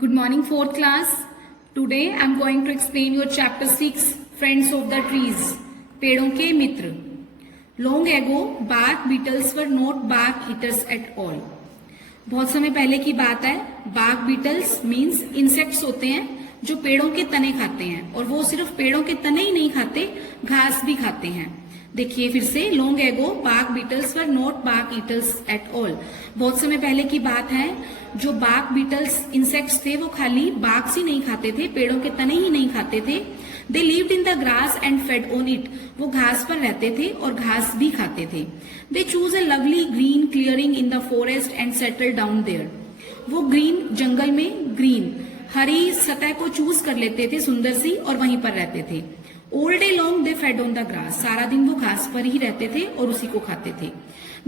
Good morning, fourth class. Today I am going to explain your chapter 6, Friends of the Trees. पेड़ों के मित्र. Long ago, bark beetles were not bark eaters at all. बहुत समय पहले की बात है. Bark beetles means insects होते हैं जो पेड़ों के तने खाते हैं, और वो सिर्फ पेड़ों के तने ही नहीं खाते, घास भी खाते हैं. देखिए फिर से, long ago bark beetles were not bark eaters at all. बहुत समय पहले की बात है. जो बार्क बीटल्स इंसेक्ट्स थे वो खाली बार्क ही नहीं खाते थे, पेड़ों के तने ही नहीं खाते थे. They lived in the grass and fade on it. वो घास पर रहते थे और घास भी खाते थे. They choose a lovely green clearing in the forest and settle down there. वो ग्रीन जंगल में ग्रीन हरी सतह को चूज कर लेते थे, सुंदर सी, और वहीं पर रहते थे. All day long they fade on the grass. सारा दिन वो घास पर ही रहते थे और उसी को खाते थे.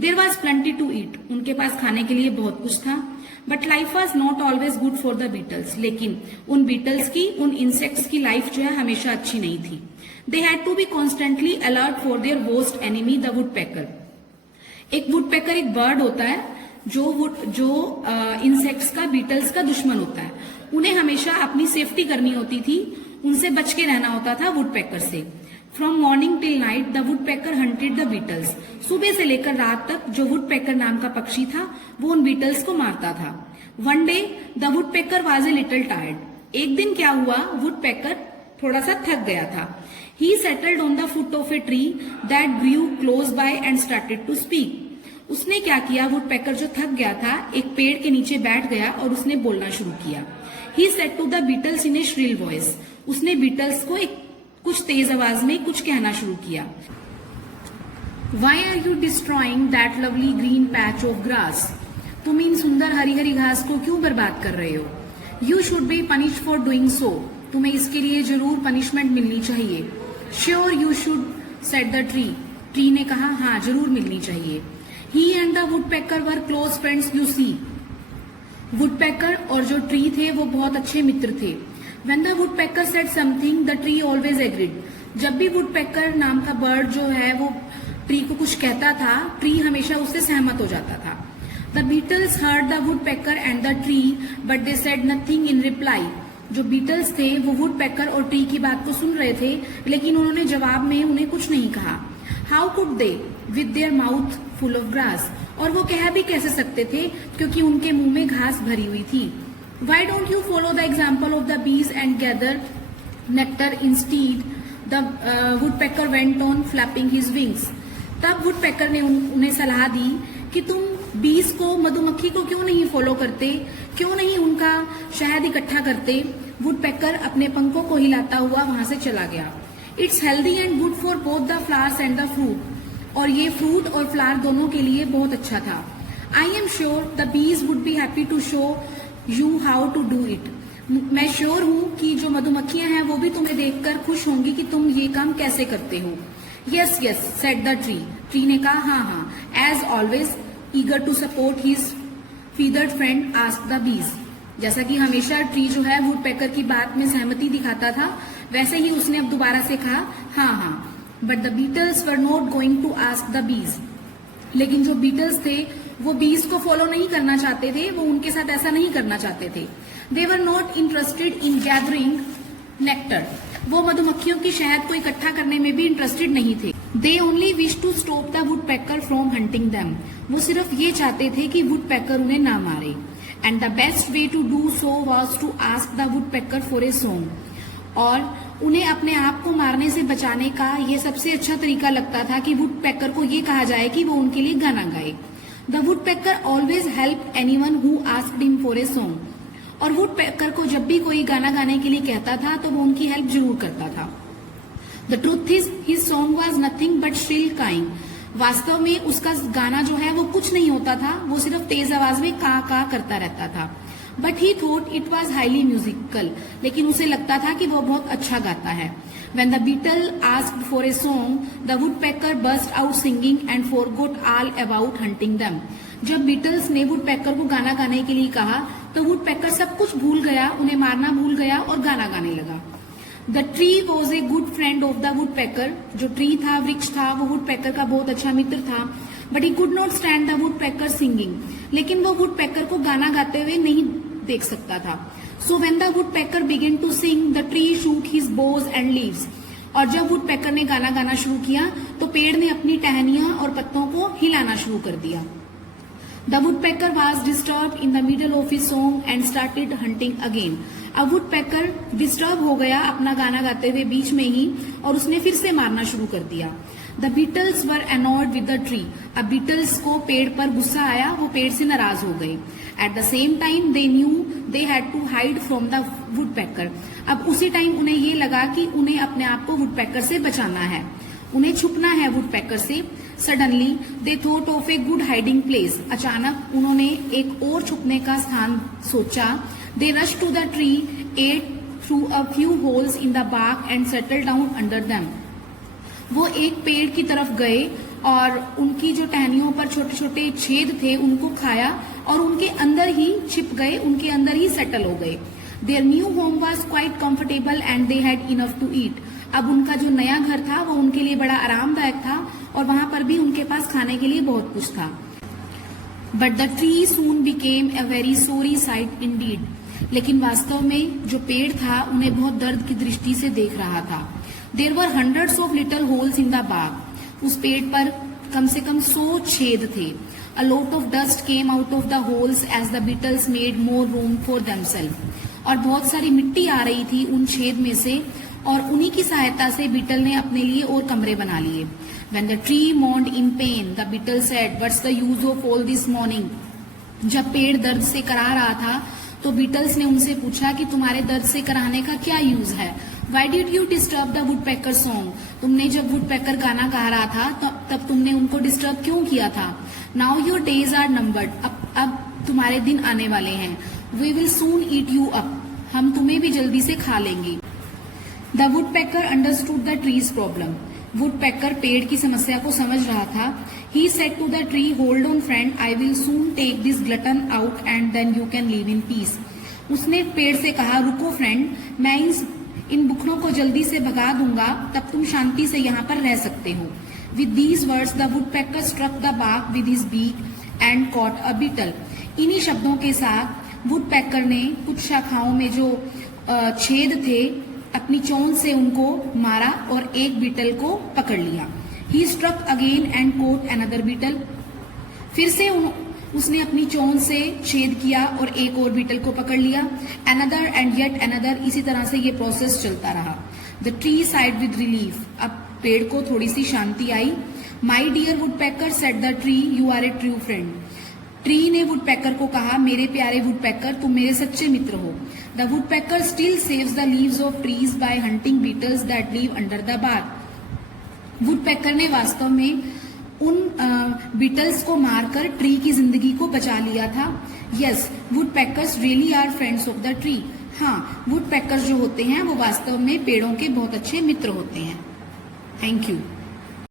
There was plenty to eat. उनके पास खाने के लिए बहुत कुछ था. But life was not always good for the beetles. लेकिन उन बीटल्स की, उन इंसेक्ट्स की लाइफ जो है हमेशा अच्छी नहीं थी. They had to be constantly alert for their worst enemy the woodpecker. एक वुड पैकर एक बर्ड होता है जो इंसेक्ट्स का, बीटल्स का दुश्मन होता है. उन्हें हमेशा अपनी सेफ्टी करनी होती थी, उनसे बच के रहना होता था वुड पैकर से. From morning till night the woodpecker hunted the beetles. सुबह से लेकर रात तक जो वुड पैकर नाम का पक्षी था वो उन बीटल्स को मारता था. One day the wood packer was a little tired. एक दिन क्या हुआ, वुड पैकर थोड़ा सा थक गया था. He settled on the foot of a tree that grew close by and started to speak. उसने क्या किया, वुड पैकर जो थक गया था एक पेड़ के नीचे बैठ गया और उसने बोलना शुरू किया. He said to the beetles in a shrill voice. उसने बीटल्स को एक कुछ तेज आवाज में कुछ कहना शुरू किया. Why are you destroying that lovely green patch of grass. तुम इन सुंदर हरी हरी घास को क्यों बर्बाद कर रहे हो. You should be punished for doing so. तुम्हें इसके लिए जरूर पनिशमेंट मिलनी चाहिए. Sure you should, said the tree. Tree ने कहा, हाँ जरूर मिलनी चाहिए. He and the woodpecker were close friends you see. Woodpecker और जो ट्री थे वो बहुत अच्छे मित्र थे. When the woodpecker said something, the tree always agreed. जब भी woodpecker नाम का बर्ड जो है वो ट्री को कुछ कहता था, ट्री हमेशा उससे सहमत हो जाता था. The beetles heard the woodpecker and the tree, but they said nothing in reply. जो बीटल्स थे वो woodpecker और ट्री की बात को सुन रहे थे, लेकिन उन्होंने जवाब में उन्हें कुछ नहीं कहा. How could they, with their mouth full of grass? और वो कह भी कैसे सकते थे क्योंकि उनके मुंह में घास भरी हुई थी. Why don't you follow the example of the bees and gather nectar instead? The woodpecker went on flapping his wings. तब woodpecker ने उन्हें सलाह दी कि तुम बीज को, मधुमक्खी को क्यों नहीं फॉलो करते, क्यों नहीं उनका शहद इकट्ठा करते. woodpecker अपने पंखों को हिलाता हुआ वहां से चला गया. It's healthy and good for both the flowers and the fruit. और ये फ्रूट और फ्लावर दोनों के लिए बहुत अच्छा था. I am sure the bees would be happy to show you how to do it. मैं श्योर हूँ कि जो मधुमक्खियां हैं वो भी तुम्हें देखकर खुश होंगी कि तुम ये काम कैसे करते हो. Yes, yes, said the tree. Tree ने कहा, हाँ हाँ. As always, eager to support his feathered friend, asked the bees. जैसा कि हमेशा ट्री जो है वुड पैकर की बात में सहमति दिखाता था, वैसे ही उसने अब दोबारा से कहा, हाँ हाँ. But the beetles were not going to ask the bees. लेकिन जो बीटल्स थे वो बीज को फॉलो नहीं करना चाहते थे, वो उनके साथ ऐसा नहीं करना चाहते थे. They were not interested in gathering nectar. वो मधुमक्खियों की शहद को इकट्ठा करने में भी इंटरेस्टेड नहीं थे. They only wish to stop the woodpecker from hunting them. वो सिर्फ ये चाहते थे कि वुड पैकर उन्हें ना मारे. And the best way to do so was to ask the woodpecker for a song. और उन्हें अपने आप को मारने से बचाने का ये सबसे अच्छा तरीका लगता था कि वुड पैकर को ये कहा जाए कि वो उनके लिए गाना गाए. The woodpecker always helped anyone who asked him for a song. और woodpecker को जब भी कोई गाना गाने के लिए कहता था तो वो उनकी हेल्प जरूर करता था. The truth is, his song was nothing but shrill cawing. वास्तव में उसका गाना जो है वो कुछ नहीं होता था, वो सिर्फ तेज आवाज में का करता रहता था. But he thought it was highly musical. लेकिन उसे लगता था कि वो बहुत अच्छा गाता है. When the beetle asked for a song, the woodpecker burst out singing and forgot all about hunting them. जब बीटल्स ने वुडपेकर को गाना गाने के लिए कहा तो वुडपेकर सब कुछ भूल गया, उन्हें मारना भूल गया और गाना गाने लगा. The tree was a good friend of the woodpecker. जो ट्री था, वृक्ष था, वो वुडपेकर का बहुत अच्छा मित्र था. But he could not stand the woodpecker singing. लेकिन वो वुडपेकर को गाना गाते हुए नहीं देख सकता था। So when the woodpecker began to sing the tree shook his boughs and leaves. और जब वुडपेकर ने गाना गाना शुरू किया तो पेड़ ने अपनी टहनियां और पत्तों को हिलाना शुरू कर दिया। The woodpecker was disturbed in the middle of his song and started hunting again. अब woodpecker डिस्टर्ब हो गया अपना गाना गाते हुए बीच में ही और उसने फिर से मारना शुरू कर दिया। The beetles were annoyed with the tree. अब beetles को पेड़ पर गुस्सा आया, वो पेड़ से नाराज हो गए। At the same time they knew they had to hide from the woodpecker. अब उसी टाइम उन्हें ये लगा कि उन्हें अपने आप को woodpecker से बचाना है, उन्हें छुपना है वुडपेकर से। Suddenly they thought of a good hiding place. अचानक उन्होंने एक और छुपने का स्थान सोचा। They rush to the tree, ate through a few holes in the bark and settle down under them. वो एक पेड़ की तरफ गए और उनकी जो टहनियों पर छोटे छोटे छेद थे उनको खाया और उनके अंदर ही छिप गए, उनके अंदर ही सेटल हो गए। Their new home was quite comfortable and they had enough to eat. अब उनका जो नया घर था वो उनके लिए बड़ा आरामदायक था और वहां पर भी उनके पास खाने के लिए बहुत कुछ था। But the tree soon became a very sorry sight indeed. लेकिन वास्तव में जो पेड़ था उन्हें बहुत दर्द की दृष्टि से देख रहा था। There were hundreds of little holes in the bark. उस पेड़ पर कम से कम 100 छेद थे। A lot of dust came out of the holes as the beetles made more room for themselves. और बहुत सारी मिट्टी आ रही थी उन छेद में से और उन्हीं की सहायता से बीटल ने अपने लिए और कमरे बना लिए। When the tree moaned in pain, the beetle said, "What's the use of all this mourning?" जब पेड़ दर्द से करा रहा था तो बीटल्स ने उनसे पूछा कि तुम्हारे दर्द से कराने का क्या यूज है। Why did you disturb the woodpecker song? तुमने जब वुडपेकर गाना गा रहा था तब तुमने उनको डिस्टर्ब क्यों किया था। Now your days are numbered. अब तुम्हारे दिन आने वाले हैं। We will soon eat you up. हम तुम्हें भी जल्दी से खा लेंगे। The woodpecker understood the tree's problem. Woodpecker पेड़ की समस्या को समझ रहा था। He said to the tree, "Hold on, friend. I will soon take this glutton out, and then you can live in peace." उसने पेड़ से कहा, रुको फ्रेंड, मैं इन बुखड़ों को जल्दी से भगा दूंगा, तब तुम शांति से यहाँ पर रह सकते हो। With these words, the woodpecker struck the bark with his beak and caught a beetle. इन्हीं शब्दों के साथ वुडपेकर ने कुछ शाखाओं में जो छेद थे अपनी चोंच से उनको मारा और एक बीटल को पकड़ लिया। He struck again and caught another beetle. फिर से उसने अपनी चोंच से छेद किया और एक और बीटल को पकड़ लिया। Another and yet another, इसी तरह से ये प्रोसेस चलता रहा। The tree sighed with relief. अब पेड़ को थोड़ी सी शांति आई। My dear woodpecker, said the tree, you are a true friend. Tree ने वुडपेकर को कहा, मेरे प्यारे वुडपेकर, तुम मेरे सच्चे मित्र हो। The woodpecker still saves the leaves of trees by hunting beetles that live under the bark. Woodpecker ने वास्तव में उन बीटल्स को मारकर ट्री की जिंदगी को बचा लिया था। Yes, woodpeckers really are friends of the tree. हाँ, वुडपेकर जो होते हैं वो वास्तव में पेड़ों के बहुत अच्छे मित्र होते हैं। Thank you.